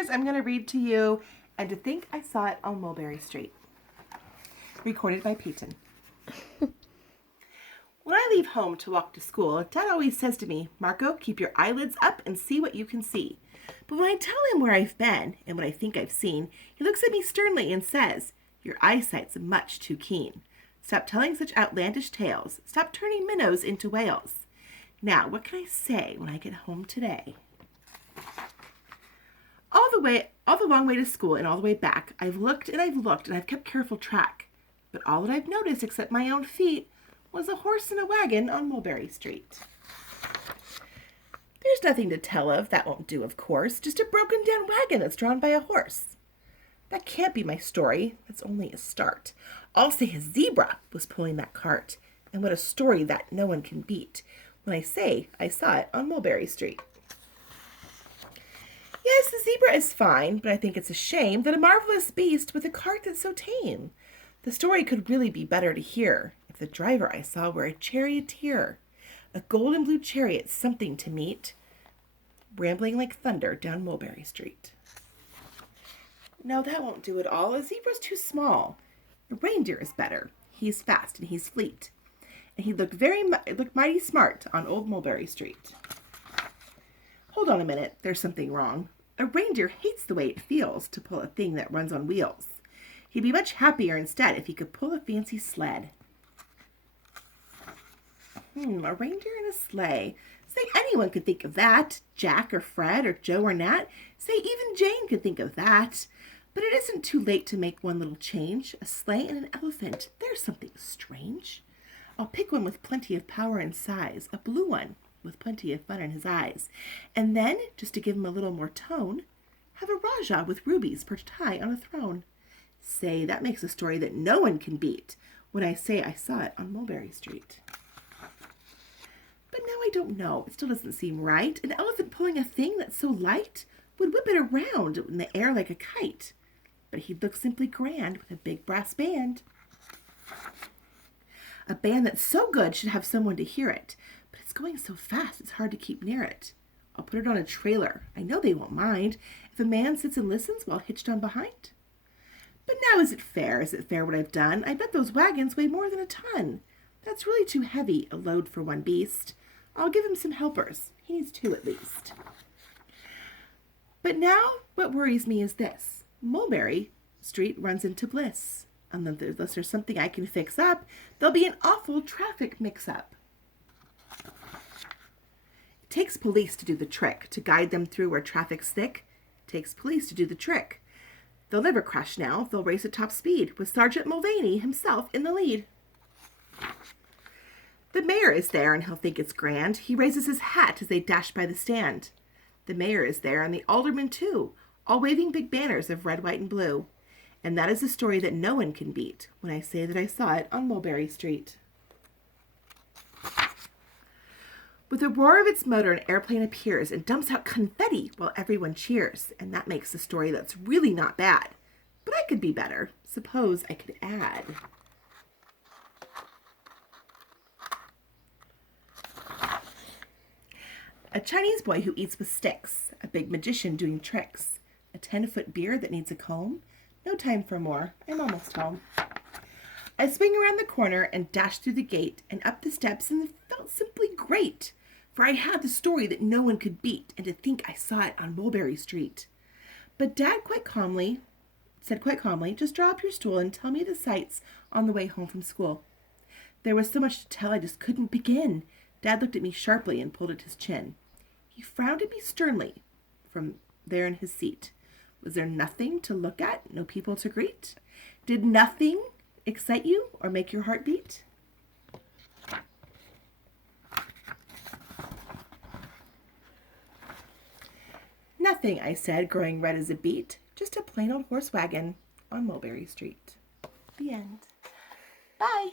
listeners, I'm going to read to you And to Think I Saw It on Mulberry Street. Recorded by Peyton. When I leave home to walk to school, Dad always says to me, Marco, keep your eyelids up and see what you can see. But when I tell him where I've been and what I think I've seen, he looks at me sternly and says, your eyesight's much too keen. Stop telling such outlandish tales. Stop turning minnows into whales. Now, what can I say when I get home today? All the long way to school and all the way back, I've looked and I've kept careful track. But all that I've noticed except my own feet was a horse and a wagon on Mulberry Street. There's nothing to tell of, that won't do, of course, just a broken down wagon that's drawn by a horse. That can't be my story, that's only a start. I'll say a zebra was pulling that cart, and what a story that no one can beat when I say I saw it on Mulberry Street. Yes, the zebra is fine, but I think it's a shame that a marvelous beast with a cart that's so tame. The story could really be better to hear if the driver I saw were a charioteer, a golden blue chariot, something to meet, rambling like thunder down Mulberry Street. No, that won't do at all. A zebra's too small. A reindeer is better. He's fast and he's fleet, and he looked mighty smart on old Mulberry Street. Hold on a minute, there's something wrong. A reindeer hates the way it feels to pull a thing that runs on wheels. He'd be much happier instead if he could pull a fancy sled. A reindeer in a sleigh. Say anyone could think of that. Jack or Fred or Joe or Nat. Say even Jane could think of that. But it isn't too late to make one little change. A sleigh and an elephant. There's something strange. I'll pick one with plenty of power and size. A blue one with plenty of fun in his eyes. And then, just to give him a little more tone, have a Rajah with rubies perched high on a throne. Say, that makes a story that no one can beat when I say I saw it on Mulberry Street. But now I don't know. It still doesn't seem right. An elephant pulling a thing that's so light would whip it around in the air like a kite. But he'd look simply grand with a big brass band. A band that's so good should have someone to hear it. But it's going so fast it's hard to keep near it. I'll put it on a trailer. I know they won't mind if a man sits and listens while hitched on behind. But now is it fair? Is it fair what I've done? I bet those wagons weigh more than a ton. That's really too heavy a load for one beast. I'll give him some helpers. He needs two at least. But now what worries me is this. Mulberry Street runs into Bliss. Unless there's something I can fix up, there'll be an awful traffic mix-up. It takes police to do the trick, to guide them through where traffic's thick. It takes police to do the trick. They'll never crash now. They'll race at top speed with Sergeant Mulvaney himself in the lead. The mayor is there and he'll think it's grand. He raises his hat as they dash by the stand. The mayor is there and the aldermen too, all waving big banners of red, white, and blue. And that is a story that no one can beat when I say that I saw it on Mulberry Street. With a roar of its motor, an airplane appears and dumps out confetti while everyone cheers. And that makes the story that's really not bad. But I could be better. Suppose I could add. A Chinese boy who eats with sticks. A big magician doing tricks. A 10-foot beard that needs a comb. No time for more. I'm almost home. I swing around the corner and dash through the gate and up the steps, and it felt simply great. For I had the story that no one could beat, and to think I saw it on Mulberry Street. But Dad said quite calmly, just draw up your stool and tell me the sights on the way home from school. There was so much to tell I just couldn't begin. Dad looked at me sharply and pulled at his chin. He frowned at me sternly from there in his seat. Was there nothing to look at, no people to greet? Did nothing excite you or make your heart beat? Nothing, I said, growing red as a beet. Just a plain old horse wagon on Mulberry Street. The end. Bye.